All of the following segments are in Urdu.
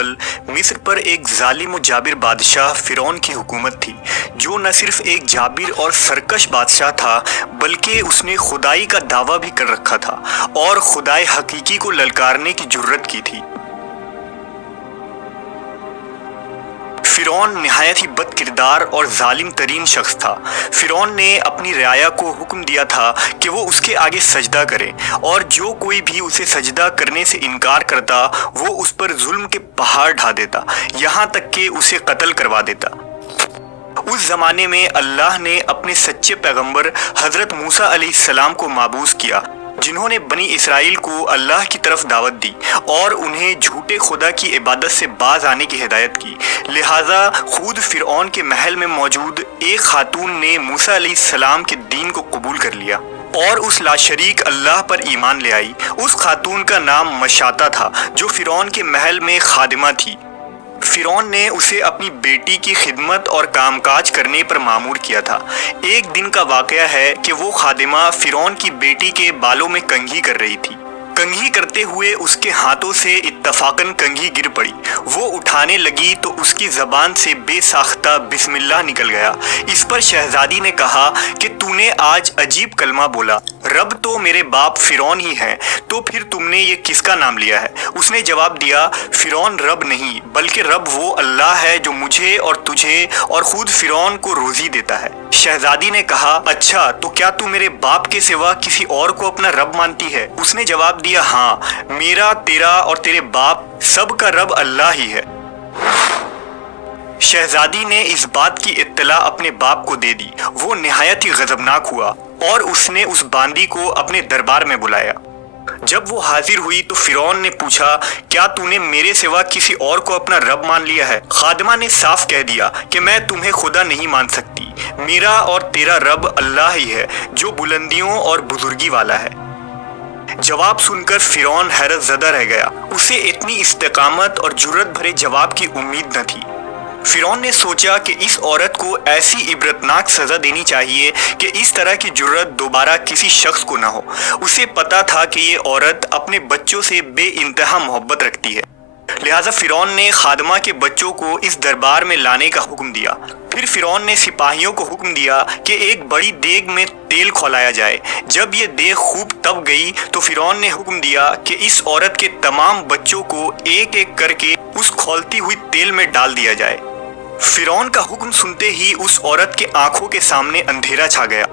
قبل مصر پر ایک ظالم و جابر بادشاہ فرعون کی حکومت تھی، جو نہ صرف ایک جابر اور سرکش بادشاہ تھا بلکہ اس نے خدائی کا دعویٰ بھی کر رکھا تھا اور خدائے حقیقی کو للکارنے کی جرت کی تھی۔ فرعون نہایت ہی بد کردار اور ظالم ترین شخص تھا۔ فرعون نے اپنی رعایا کو حکم دیا تھا کہ وہ اس کے آگے سجدہ کرے، اور جو کوئی بھی اسے سجدہ کرنے سے انکار کرتا وہ اس پر ظلم کے پہاڑ ڈھا دیتا، یہاں تک کہ اسے قتل کروا دیتا۔ اس زمانے میں اللہ نے اپنے سچے پیغمبر حضرت موسیٰ علیہ السلام کو مابعوث کیا، جنہوں نے بنی اسرائیل کو اللہ کی طرف دعوت دی اور انہیں جھوٹے خدا کی عبادت سے باز آنے کی ہدایت کی۔ لہٰذا خود فرعون کے محل میں موجود ایک خاتون نے موسیٰ علیہ السلام کے دین کو قبول کر لیا اور اس لاشریک اللہ پر ایمان لے آئی۔ اس خاتون کا نام مشاطہ تھا، جو فرعون کے محل میں خادمہ تھی۔ فرعون نے اسے اپنی بیٹی کی خدمت اور کام کاج کرنے پر مامور کیا تھا۔ ایک دن کا واقعہ ہے کہ وہ خادمہ فرعون کی بیٹی کے بالوں میں کنگھی کر رہی تھی۔ کنگھی کرتے ہوئے اس کے ہاتھوں سے اتفاقاً کنگھی گر پڑی۔ وہ اٹھانے لگی تو اس کی زبان سے بے ساختہ بسم اللہ نکل گیا۔ اس پر شہزادی نے کہا کہ تو نے آج عجیب کلمہ بولا، رب تو میرے باپ فرعون ہی ہے، تو پھر تم نے یہ کس کا نام لیا ہے؟ اس نے جواب دیا، فرعون رب نہیں بلکہ رب وہ اللہ ہے جو مجھے اور تجھے اور خود فرعون کو روزی دیتا ہے۔ شہزادی نے کہا، اچھا تو کیا تو میرے باپ کے سوا کسی اور کو اپنا رب مانتی ہے؟ اس نے جواب دیا، ہاں، میرا، تیرا اور تیرے باپ سب کا رب اللہ ہی ہے۔ شہزادی نے اس بات کی اطلاع اپنے باپ کو دے دی۔ وہ نہایت ہی غضبناک ہوا اور اس نے اس باندی کو اپنے دربار میں بلایا۔ جب وہ حاضر ہوئی تو فرعون نے پوچھا، کیا تو نے میرے سوا کسی اور کو اپنا رب مان لیا ہے؟ خادمہ نے صاف کہہ دیا کہ میں تمہیں خدا نہیں مان سکتی، میرا اور تیرا رب اللہ ہی ہے جو بلندیوں اور بزرگی والا ہے۔ جواب سن کر فرعون حیرت زدہ رہ گیا۔ اسے اتنی استقامت اور جرأت بھرے جواب کی امید نہ تھی۔ فرعون نے سوچا کہ اس عورت کو ایسی عبرتناک سزا دینی چاہیے کہ اس طرح کی جرأت دوبارہ کسی شخص کو نہ ہو۔ اسے پتا تھا کہ یہ عورت اپنے بچوں سے بے انتہا محبت رکھتی ہے، لہٰذا فرعون نے خادمہ کے بچوں کو اس دربار میں لانے کا حکم دیا۔ پھر فرعون نے سپاہیوں کو حکم دیا کہ ایک بڑی دیگ میں تیل کھولایا جائے۔ جب یہ دیگ خوب تپ گئی تو فرعون نے حکم دیا کہ اس عورت کے تمام بچوں کو ایک ایک کر کے اس کھولتی ہوئی تیل میں ڈال دیا جائے۔ فرعون کا حکم سنتے ہی اس عورت کے آنکھوں کے سامنے اندھیرا چھا گیا۔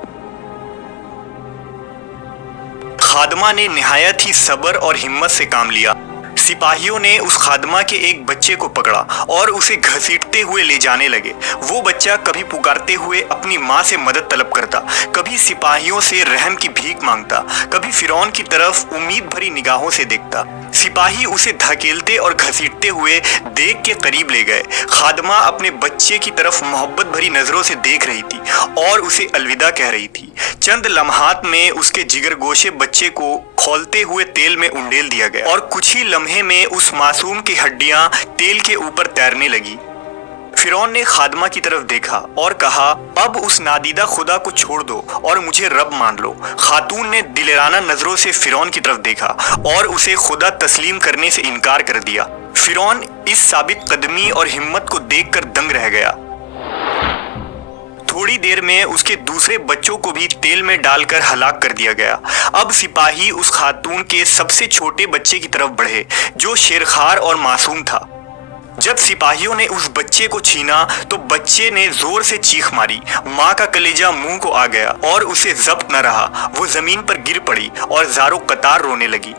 خادمہ نے نہایت ہی صبر اور ہمت سے کام لیا۔ سپاہیوں نے اس خادمہ کے ایک بچے کو پکڑا اور اسے گھسیٹتے ہوئے لے جانے لگے۔ وہ بچہ کبھی پکارتے ہوئے اپنی ماں سے مدد طلب کرتا، کبھی سپاہیوں سے رحم کی بھیک مانگتا، کبھی فرعون کی طرف امید بھری نگاہوں سے دیکھتا۔ سپاہی اسے دھکیلتے اور گھسیٹتے ہوئے دیگ کے قریب لے گئے۔ خادمہ اپنے بچے کی طرف محبت بھری نظروں سے دیکھ رہی تھی اور اسے الوداع کہہ رہی تھی۔ چند لمحات میں اس کے جگر گوشے بچے کو کھولتے ہوئے تیل میں انڈیل دیا گیا اور کچھ ہی لمحے میں اس معصوم کی ہڈیاں تیل کے اوپر تیرنے لگی۔ فرعون نے خادمہ کی طرف دیکھا اور کہا، اب اس نادیدہ خدا کو چھوڑ دو اور مجھے رب مان لو۔ خاتون نے دلیرانہ نظروں سے فرعون کی طرف دیکھا اور اسے خدا تسلیم کرنے سے انکار کر دیا۔ فرعون اس ثابت قدمی اور ہمت کو دیکھ کر دنگ رہ گیا۔ تھوڑی دیر میں اس کے دوسرے بچوں کو بھی تیل میں ڈال کر ہلاک کر دیا گیا۔ اب سپاہی اس خاتون کے سب سے چھوٹے بچے کی طرف بڑھے جو شیرخوار اور معصوم تھا۔ جب سپاہیوں نے اس بچے کو چھینا تو بچے نے زور سے چیخ ماری۔ ماں کا کلیجہ منہ کو آ گیا اور اسے ضبط نہ رہا، وہ زمین پر گر پڑی اور زارو قطار رونے لگی۔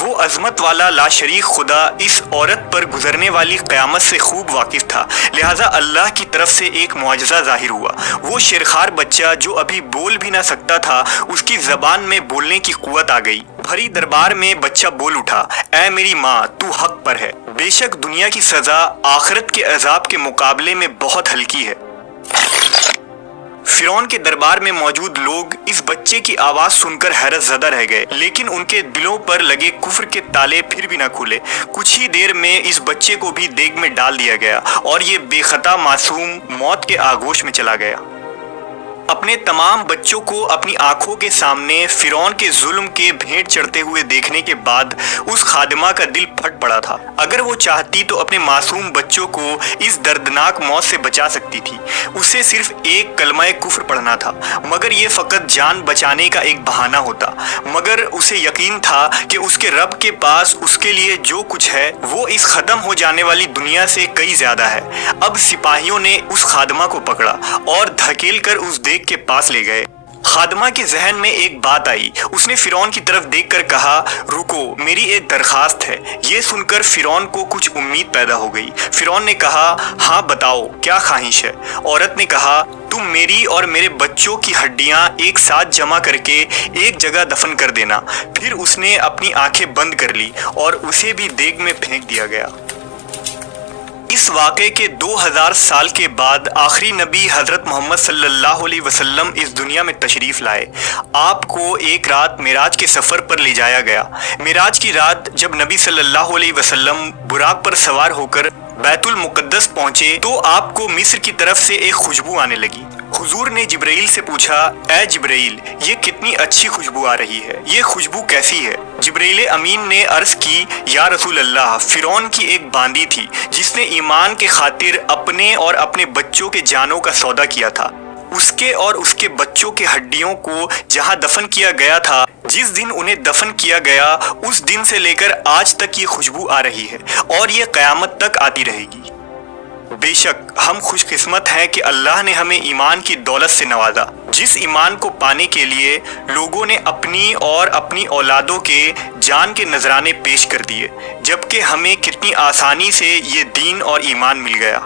وہ عظمت والا لاشریک خدا اس عورت پر گزرنے والی قیامت سے خوب واقف تھا، لہٰذا اللہ کی طرف سے ایک معجزہ ظاہر ہوا۔ وہ شیرخوار بچہ جو ابھی بول بھی نہ سکتا تھا، اس کی زبان میں بولنے کی قوت آ گئی۔ بھری دربار میں بچہ بول اٹھا، اے میری ماں، تو حق پر ہے، بے شک دنیا کی سزا آخرت کے عذاب کے مقابلے میں بہت ہلکی ہے۔ فرعون کے دربار میں موجود لوگ اس بچے کی آواز سن کر حیرت زدہ رہ گئے، لیکن ان کے دلوں پر لگے کفر کے تالے پھر بھی نہ کھلے۔ کچھ ہی دیر میں اس بچے کو بھی دیگ میں ڈال دیا گیا اور یہ بے خطا معصوم موت کے آغوش میں چلا گیا۔ اپنے تمام بچوں کو اپنی آنکھوں کے سامنے فرعون کے ظلم کے بھیٹ چڑھتے ہوئے دیکھنے کے بعد اس خادمہ کا دل پھٹ پڑا تھا۔ اگر وہ چاہتی تو اپنے معصوم بچوں کو اس دردناک موت سے بچا سکتی تھی۔ اسے صرف ایک کلمہ کفر پڑھنا تھا، مگر یہ فقط جان بچانے کا ایک بہانہ ہوتا۔ مگر اسے یقین تھا کہ اس کے رب کے پاس اس کے لیے جو کچھ ہے وہ اس ختم ہو جانے والی دنیا سے کئی زیادہ ہے۔ اب سپاہیوں نے اس خادمہ کو پکڑا اور دھکیل کر اس دیگ کے پاس لے گئے۔ خادمہ کے ذہن میں ایک بات آئی۔ اس نے فرعون کی طرف دیکھ کر کہا، رکو، میری ایک درخواست ہے۔ یہ سن کر فرعون کو کچھ امید پیدا ہو گئی۔ فرعون نے کہا، ہاں بتاؤ، کیا خواہش ہے؟ عورت نے کہا، تم میری اور میرے بچوں کی ہڈیاں ایک ساتھ جمع کر کے ایک جگہ دفن کر دینا۔ پھر اس نے اپنی آنکھیں بند کر لی اور اسے بھی دیگ میں پھینک دیا گیا۔ اس واقعے کے 2000 سال کے بعد آخری نبی حضرت محمد صلی اللہ علیہ وسلم اس دنیا میں تشریف لائے۔ آپ کو ایک رات معراج کے سفر پر لے جایا گیا۔ معراج کی رات جب نبی صلی اللہ علیہ وسلم براق پر سوار ہو کر بیت المقدس پہنچے تو آپ کو مصر کی طرف سے ایک خوشبو آنے لگی۔ حضور نے جبرائیل سے پوچھا، اے جبرائیل، یہ کتنی اچھی خوشبو آ رہی ہے، یہ خوشبو کیسی ہے؟ جبرائیل امین نے عرض کی، یا رسول اللہ، فرعون کی ایک باندی تھی جس نے ایمان کے خاطر اپنے اور اپنے بچوں کے جانوں کا سودا کیا تھا۔ اس کے اور اس کے بچوں کے ہڈیوں کو جہاں دفن کیا گیا تھا، جس دن انہیں دفن کیا گیا اس دن سے لے کر آج تک یہ خوشبو آ رہی ہے اور یہ قیامت تک آتی رہے گی۔ بے شک ہم خوش قسمت ہیں کہ اللہ نے ہمیں ایمان کی دولت سے نوازا، جس ایمان کو پانے کے لیے لوگوں نے اپنی اور اپنی اولادوں کے جان کے نذرانے پیش کر دیے، جبکہ ہمیں کتنی آسانی سے یہ دین اور ایمان مل گیا۔